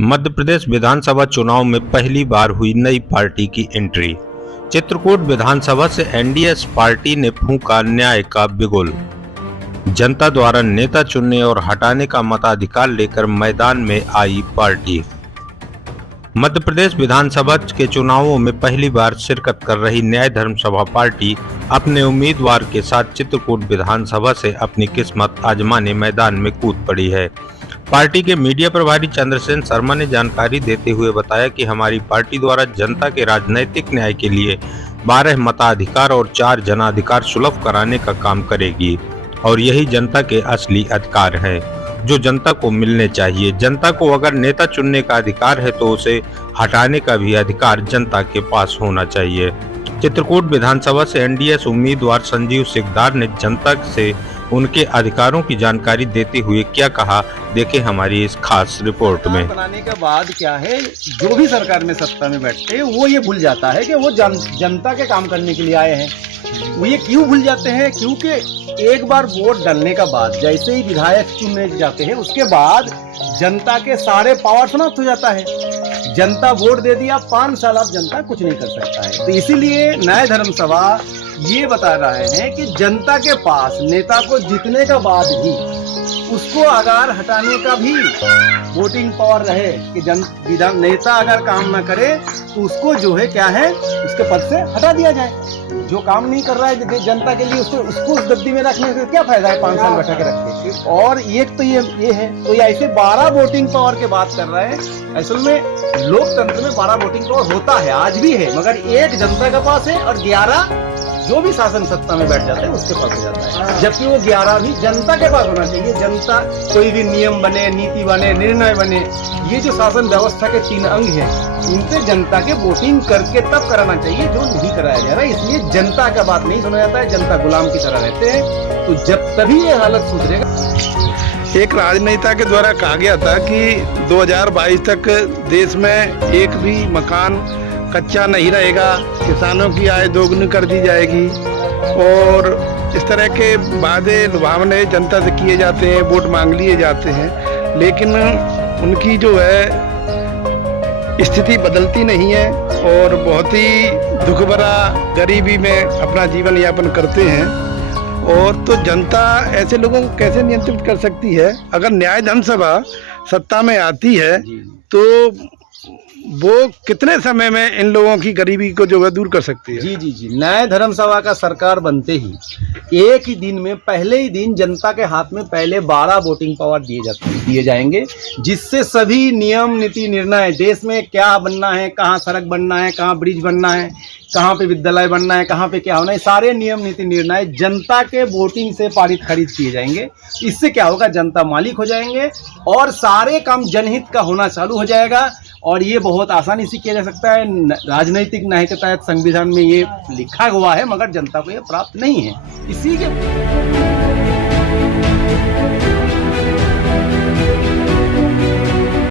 मध्य प्रदेश विधानसभा चुनाव में पहली बार हुई नई पार्टी की एंट्री। चित्रकूट विधानसभा से एनडीए पार्टी ने फूंका न्याय का बिगुल। जनता द्वारा नेता चुनने और हटाने का मताधिकार लेकर मैदान में आई पार्टी। मध्य प्रदेश विधानसभा के चुनावों में पहली बार शिरकत कर रही न्याय धर्म सभा पार्टी अपने उम्मीदवार के साथ चित्रकूट विधानसभा से अपनी किस्मत आजमाने मैदान में कूद पड़ी है। पार्टी के मीडिया प्रभारी चंद्रसेन शर्मा ने जानकारी देते हुए बताया कि हमारी पार्टी द्वारा जनता के राजनीतिक न्याय के लिए 12 मताधिकार और 4 जनाधिकार सुलभ कराने का काम करेगी और यही जनता के असली अधिकार हैं जो जनता को मिलने चाहिए। जनता को अगर नेता चुनने का अधिकार है तो उसे हटाने का भी अधिकार जनता के पास होना चाहिए। चित्रकूट विधानसभा से एनडीए उम्मीदवार संजीव सिकदार ने जनता से उनके अधिकारों की जानकारी देते हुए क्या कहा, देखें हमारी इस खास रिपोर्ट में। बनाने के बाद क्या है, जो भी सरकार में सत्ता में बैठते हैं वो ये भूल जाता है कि वो जनता के काम करने के लिए आए हैं। वो ये क्यों भूल जाते हैं? क्योंकि एक बार वोट डालने के बाद जैसे ही विधायक चुने जाते हैं उसके बाद जनता के सारे पावर समाप्त हो जाता है। जनता वोट दे दिया, 5 साल अब जनता कुछ नहीं कर सकता है। तो इसीलिए न्याय धर्म सभा ये बता रहे हैं कि जनता के पास नेता को जीतने के बाद भी उसको अगर हटाने का भी वोटिंग पावर रहे कि नेता अगर काम ना करे तो उसको जो है क्या है उसके पद से हटा दिया जाए। जो काम नहीं कर रहा है जनता के लिए उसको उस गद्दी में रखने से क्या फायदा है 5 साल बैठा के रख के। और एक तो ये है, तो ये ऐसे 12 वोटिंग पावर की बात कर रहे हैं। असल में लोकतंत्र में 12 वोटिंग पावर होता है, आज भी है, मगर एक जनता के पास है और 11 जो भी शासन सत्ता में बैठ जाता है उसके पास हो जाता है, जबकि वो 11 भी जनता के पास होना चाहिए। जनता कोई भी नियम बने, नीति बने, निर्णय बने, ये जो शासन व्यवस्था के 3 अंग हैं इनसे जनता के वोटिंग करके तब कराना चाहिए, जो नहीं कराया जा रहा है। इसलिए जनता का बात नहीं सुना जाता है, जनता गुलाम की तरह रहते हैं। तो जब तभी ये हालत सुधरेगा। एक राजनेता के द्वारा कहा गया था कि 2022 तक देश में एक भी मकान कच्चा नहीं रहेगा, किसानों की आय दोगुनी कर दी जाएगी और इस तरह के वादे लुभावने जनता से किए जाते हैं, वोट मांग लिए जाते हैं, लेकिन उनकी जो है स्थिति बदलती नहीं है और बहुत ही दुख भरा गरीबी में अपना जीवन यापन करते हैं। और तो जनता ऐसे लोगों को कैसे नियंत्रित कर सकती है? अगर न्याय धर्म सभा सत्ता में आती है तो वो कितने समय में इन लोगों की गरीबी को जो है दूर कर सकती है? जी। न्याय धर्म सभा का सरकार बनते ही एक ही दिन में, पहले ही दिन जनता के हाथ में पहले 12 वोटिंग पावर दिए जाएंगे, जिससे सभी नियम, नीति, निर्णय, देश में क्या बनना है, कहाँ सड़क बनना है, कहाँ ब्रिज बनना है, कहाँ पे विद्यालय बनना है, कहाँ पे क्या होना है, सारे नियम, नीति, निर्णय जनता के वोटिंग से पारित खरीद किए जाएंगे। इससे क्या होगा, जनता मालिक हो जाएंगे और सारे काम जनहित का होना चालू हो जाएगा। और ये बहुत आसानी से किया जा सकता है। राजनीतिक न्याय के तहत संविधान में ये लिखा हुआ है, मगर जनता को ये प्राप्त नहीं है। इसी के